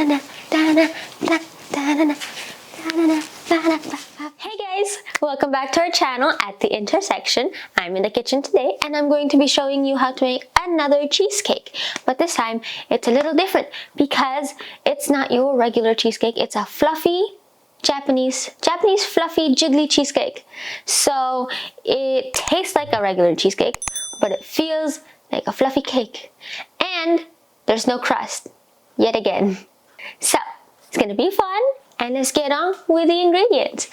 Hey guys, welcome back to our channel at the intersection. I'm in the kitchen today and I'm going to be showing you how to make another cheesecake. But this time it's a little different because it's not your regular cheesecake. It's a fluffy Japanese fluffy jiggly cheesecake. So it tastes like a regular cheesecake, but it feels like a fluffy cake. And there's no crust, yet again. So it's gonna be fun, and let's get on with the ingredients.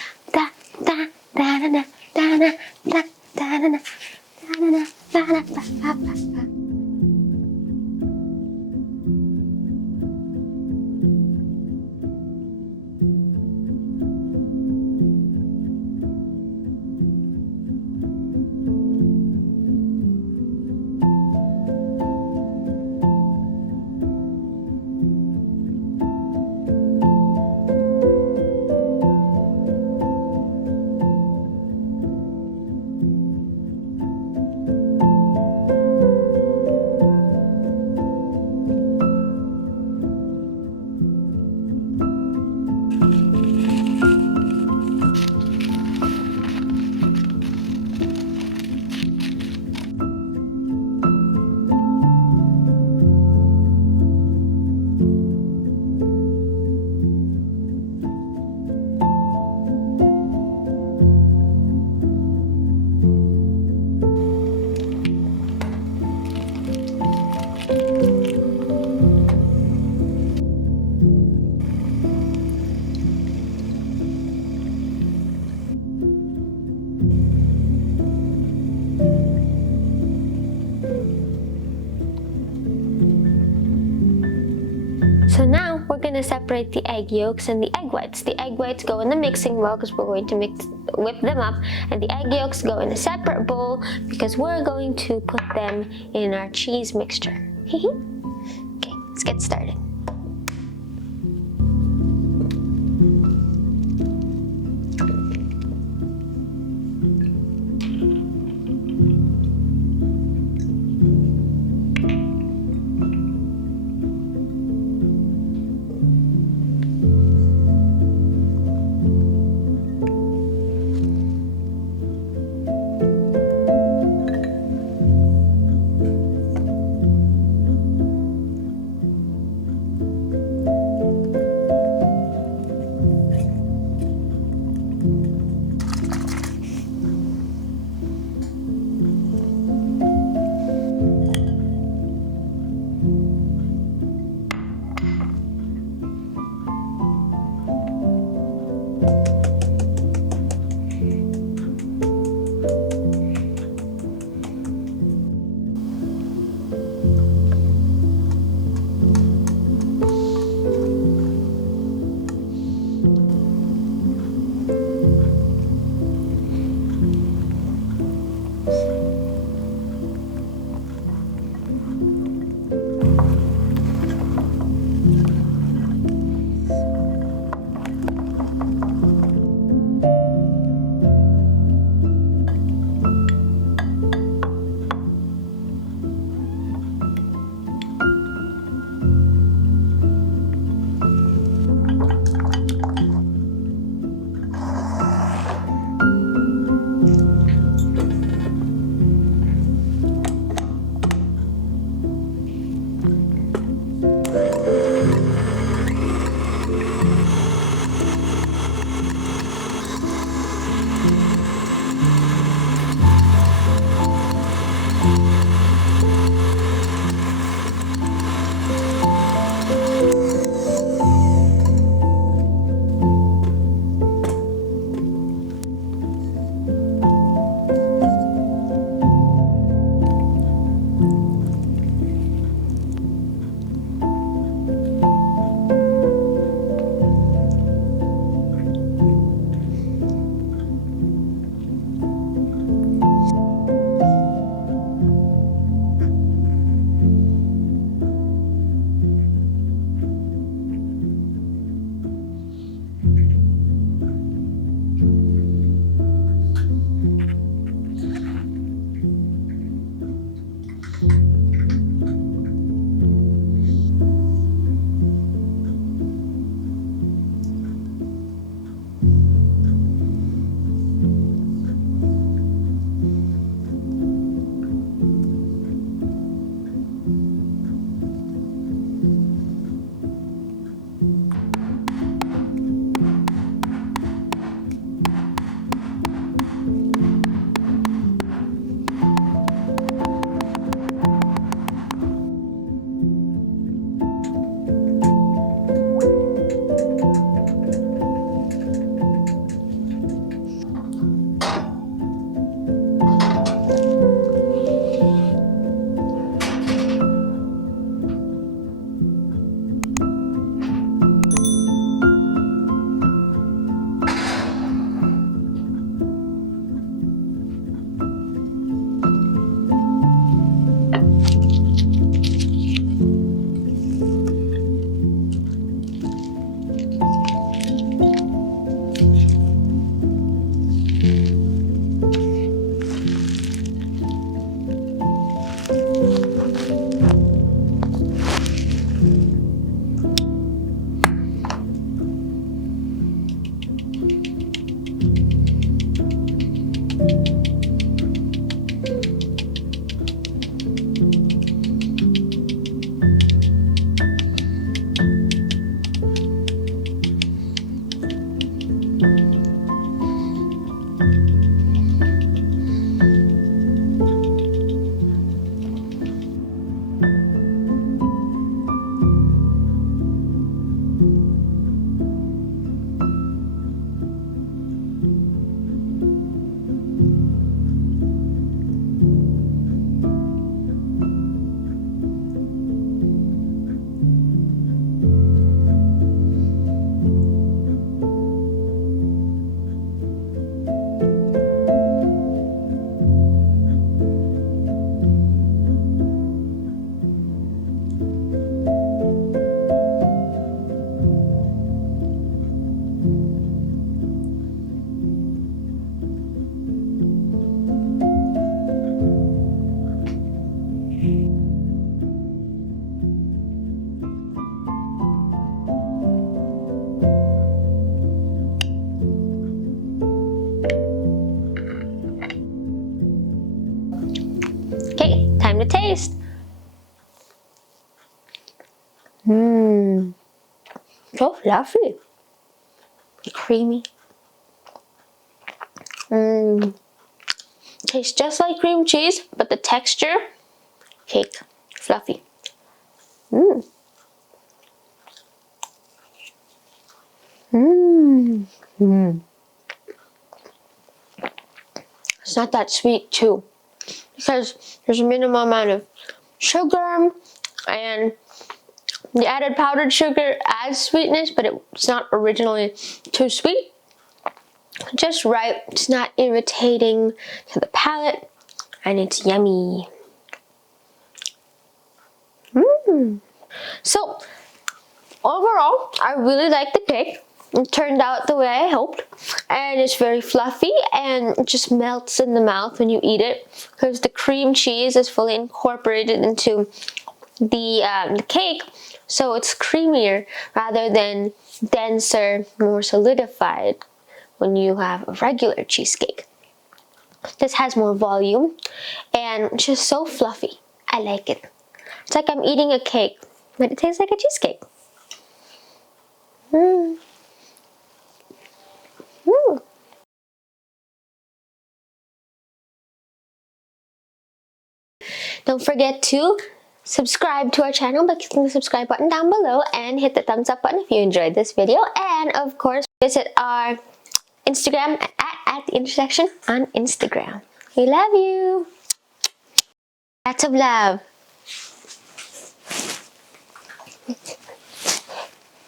So now we're gonna separate the egg yolks and the egg whites. The egg whites go in the mixing bowl because we're going to whip them up, and the egg yolks go in a separate bowl because we're going to put them in our cheese mixture. Okay, let's get started. Mmm. So fluffy. Creamy. Mmm. Tastes just like cream cheese, but the texture, cake, fluffy. Mmm. Mmm. Mmm. It's not that sweet too, because there's a minimal amount of sugar, and the added powdered sugar adds sweetness, but it's not originally too sweet. Just right. It's not irritating to the palate, and it's yummy. Mmm. So overall, I really like the cake. It turned out the way I hoped, and it's very fluffy and it just melts in the mouth when you eat it because the cream cheese is fully incorporated into the cake, so it's creamier rather than denser, more solidified when you have a regular cheesecake. This has more volume and just so fluffy. I like it. It's like I'm eating a cake, but it tastes like a cheesecake. Mm. Mm. Don't forget to subscribe to our channel by clicking the subscribe button down below and hit the thumbs up button if you enjoyed this video. And of course, visit our Instagram at the intersection on Instagram. We love you. Lots of love.